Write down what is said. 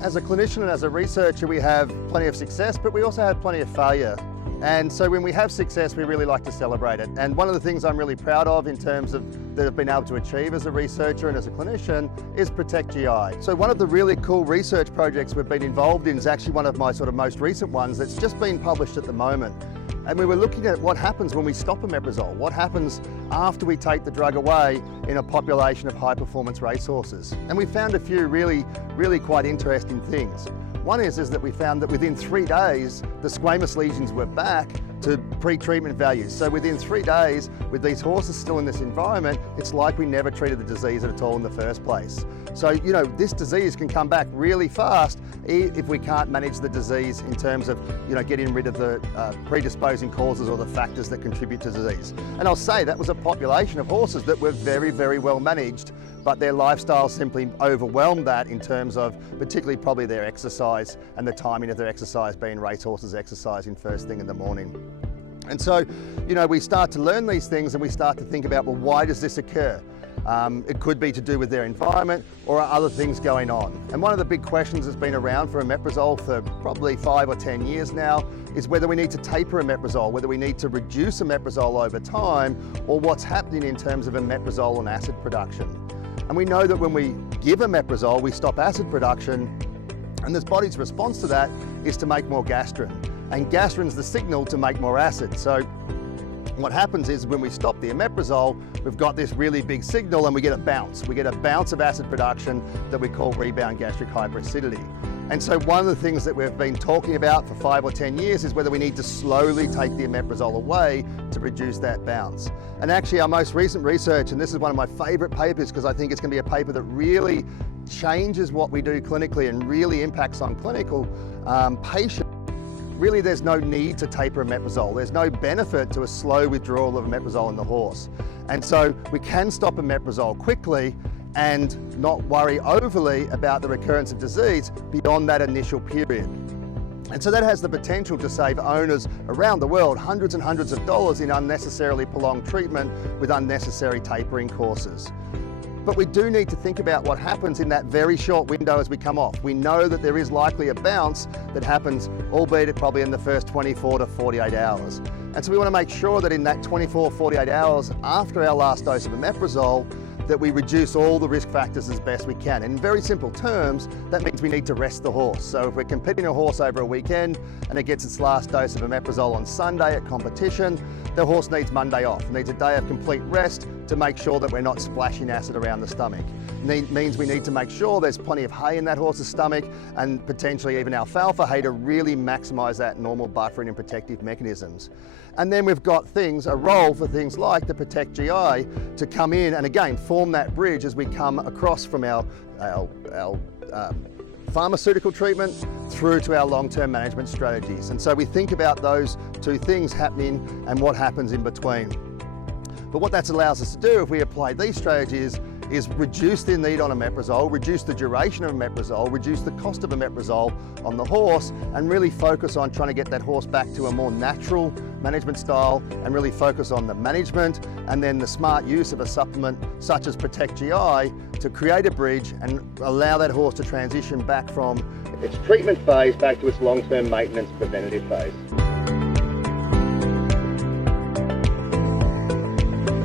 As a clinician and as a researcher, we have plenty of success, but we also have plenty of failure. And so when we have success, we really like to celebrate it. And one of the things I'm really proud of in terms of that I've been able to achieve as a researcher and as a clinician is PROTEK GI. So one of the really cool research projects we've been involved in is actually one of my sort of most recent ones that's just been published at the moment. And we were looking at what happens when we stop omeprazole. What happens after we take the drug away in a population of high-performance racehorses. And we found a few really quite interesting things. One is that we found that within 3 days, the squamous lesions were back to pre-treatment values. So within 3 days, with these horses still in this environment, it's like we never treated the disease at all in the first place. So, you know, this disease can come back really fast if we can't manage the disease in terms of, you know, getting rid of the predisposing causes or the factors that contribute to disease. And I'll say that was a population of horses that were very well managed, but their lifestyle simply overwhelmed that in terms of particularly probably their exercise and the timing of their exercise being racehorses exercising first thing in the morning. And so, you know, we start to learn these things and we start to think about, well, why does this occur? It could be to do with their environment or are other things going on. And one of the big questions that's been around for omeprazole for probably 5 or 10 years now is whether we need to taper omeprazole, whether we need to reduce omeprazole over time, or what's happening in terms of omeprazole and acid production. And we know that when we give omeprazole, we stop acid production, and the body's response to that is to make more gastrin. And gastrin's the signal to make more acid. So what happens is when we stop the omeprazole, we've got this really big signal and we get a bounce. We get a bounce of acid production that we call rebound gastric hyperacidity. And so one of the things that we've been talking about for 5 or 10 years is whether we need to slowly take the omeprazole away to reduce that bounce. And actually our most recent research, and this is one of my favorite papers because I think it's going to be a paper that really changes what we do clinically and really impacts on clinical patients. Really, there's no need to taper omeprazole. There's no benefit to a slow withdrawal of omeprazole in the horse. And so we can stop omeprazole quickly and not worry overly about the recurrence of disease beyond that initial period. And so that has the potential to save owners around the world hundreds and hundreds of dollars in unnecessarily prolonged treatment with unnecessary tapering courses. But we do need to think about what happens in that very short window as we come off. We know that there is likely a bounce that happens, albeit probably in the first 24 to 48 hours. And so we want to make sure that in that 24, 48 hours after our last dose of omeprazole, that we reduce all the risk factors as best we can. And in very simple terms, that means we need to rest the horse. So if we're competing a horse over a weekend and it gets its last dose of omeprazole on Sunday at competition, the horse needs Monday off. It needs a day of complete rest to make sure that we're not splashing acid around the stomach. It means we need to make sure there's plenty of hay in that horse's stomach and potentially even alfalfa hay to really maximize that normal buffering and protective mechanisms. And then we've got a role for things like the PROTEK GI to come in and again form that bridge as we come across from our pharmaceutical treatment through to our long-term management strategies. And so we think about those two things happening and what happens in between. But what that allows us to do if we apply these strategies is reduce the need on omeprazole, reduce the duration of omeprazole, reduce the cost of omeprazole on the horse, and really focus on trying to get that horse back to a more natural management style and really focus on the management and then the smart use of a supplement such as PROTEK GI to create a bridge and allow that horse to transition back from its treatment phase back to its long-term maintenance preventative phase.